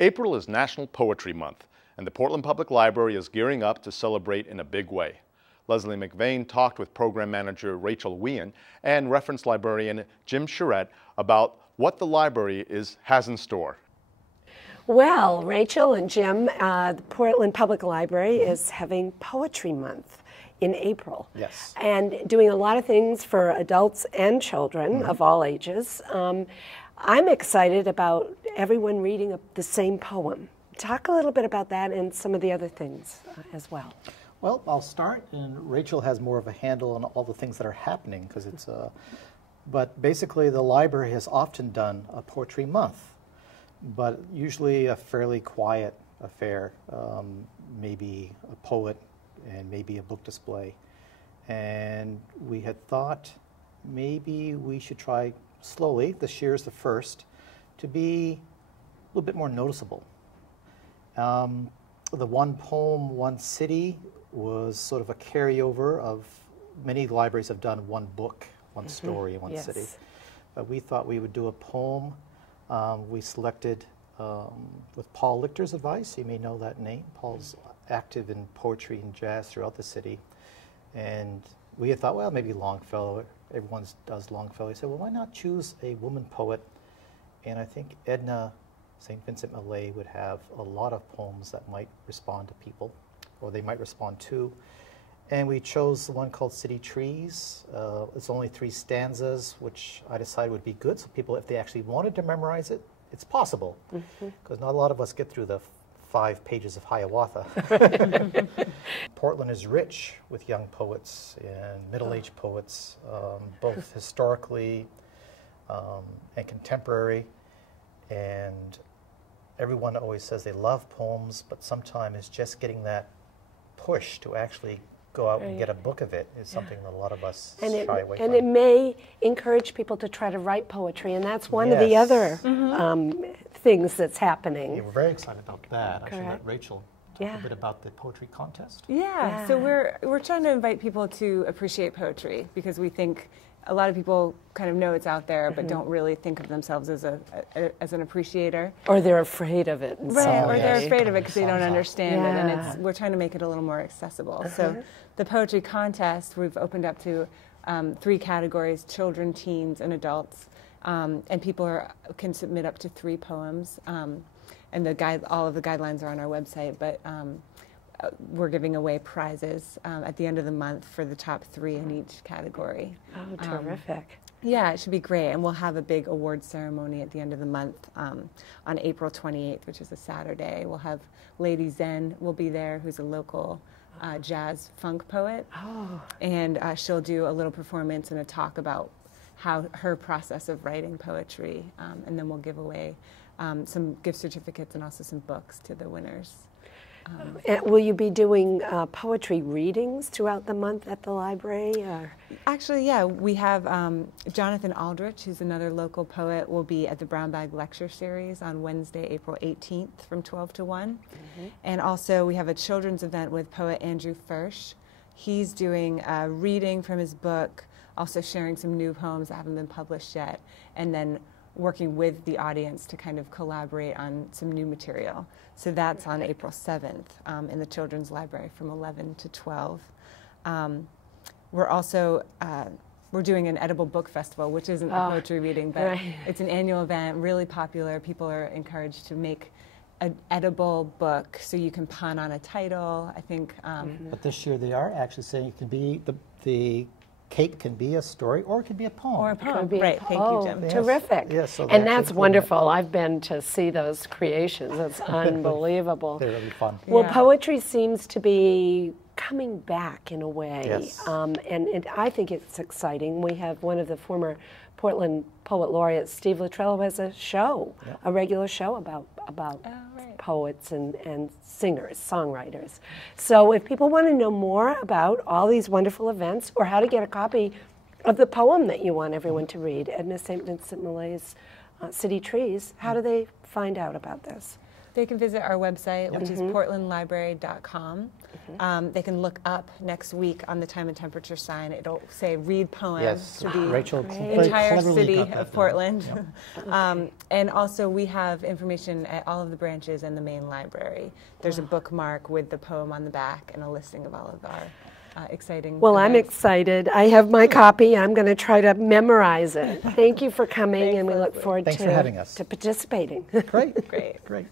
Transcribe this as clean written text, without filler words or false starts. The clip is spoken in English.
April is National Poetry Month, and the Portland Public Library is gearing up to celebrate in a big way. Leslie McVeigh talked with Program Manager Rachel Weyand and Reference Librarian Jim Charette about what the library has in store. Well, Rachel and Jim, the Portland Public Library is having Poetry Month in April. Yes. And doing a lot of things for adults and children of all ages. I'm excited about everyone reading the same poem. Talk a little bit about that and some of the other things as well. Well, I'll start, and Rachel has more of a handle on all the things that are happening, because it's but basically the library has often done a poetry month, but usually a fairly quiet affair, maybe a poet and maybe a book display. And we had thought maybe we should try slowly, this year is the first, to be a little bit more noticeable. The One Poem, One City was sort of a carryover of many libraries have done one book, one story in one city. But we thought we would do a poem. We selected, with Paul Lichter's advice, you may know that name. Paul's active in poetry and jazz throughout the city. And we had thought, well, maybe Longfellow, everyone does Longfellow. He said, well, why not choose a woman poet? And I think Edna St. Vincent Millay would have a lot of poems that might respond to people, or they might respond to. And we chose the one called City Trees. It's only 3 stanzas, which I decided would be good. So people, if they actually wanted to memorize it, it's possible. Because not a lot of us get through the 5 pages of Hiawatha. Portland is rich with young poets and middle-aged poets, both historically and contemporary. And everyone always says they love poems, but sometimes it's just getting that push to actually go out and get a book of it is something that a lot of us shy away from. And it may encourage people to try to write poetry, and that's one of the other things that's happening. Yeah, we're very excited about that. I should let Correct. Rachel talk a bit about the poetry contest. Yeah, so we're trying to invite people to appreciate poetry, because we think a lot of people kind of know it's out there, but don't really think of themselves as an appreciator. Or they're afraid of it. Right, or they're afraid of it because they don't understand it, and we're trying to make it a little more accessible. So the poetry contest, we've opened up to 3 categories: children, teens, and adults. And people can submit up to 3 poems. And all of the guidelines are on our website, but we're giving away prizes at the end of the month for the top 3 in each category. Oh, terrific. Yeah, it should be great. And we'll have a big award ceremony at the end of the month on April 28th, which is a Saturday. We'll have Lady Zen will be there, who's a local jazz funk poet. And she'll do a little performance and a talk about how her process of writing poetry. And then we'll give away some gift certificates and also some books to the winners. Will you be doing poetry readings throughout the month at the library? Or? Actually, yeah, we have Jonathan Aldrich, who's another local poet, will be at the Brown Bag Lecture Series on Wednesday, April 18th from 12 to 1. And also we have a children's event with poet Andrew Fursh. He's doing a reading from his book, also sharing some new poems that haven't been published yet, and then working with the audience to kind of collaborate on some new material. So that's on April 7th in the Children's Library from 11 to 12. We're also, we're doing an edible book festival, which isn't a poetry reading, but it's an annual event, really popular. People are encouraged to make an edible book so you can pun on a title, I think. But this year they are actually saying it can be, the cake can be a story, or it can be a poem. Or a poem, right. Thank you, Jim. Terrific. Yes, so and that's wonderful. I've been to see those creations. It's unbelievable. They're really fun. Well, poetry seems to be coming back in a way. Yes. And I think it's exciting. We have one of the former Portland Poet Laureates, Steve Luttrell, who has a show, a regular show about poets and singers, songwriters. So if people want to know more about all these wonderful events, or how to get a copy of the poem that you want everyone to read, Edna St. Vincent Millay's City Trees, how do they find out about this? They can visit our website, which is portlandlibrary.com. They can look up next week on the time and temperature sign. It'll say read poems to the Rachel entire city of Portland. And also we have information at all of the branches and the main library. There's a bookmark with the poem on the back and a listing of all of our exciting Well, events. I'm excited. I have my copy. I'm going to try to memorize it. Thank you for coming, and we look forward Thanks for having us. to participating. Great. Great. Great.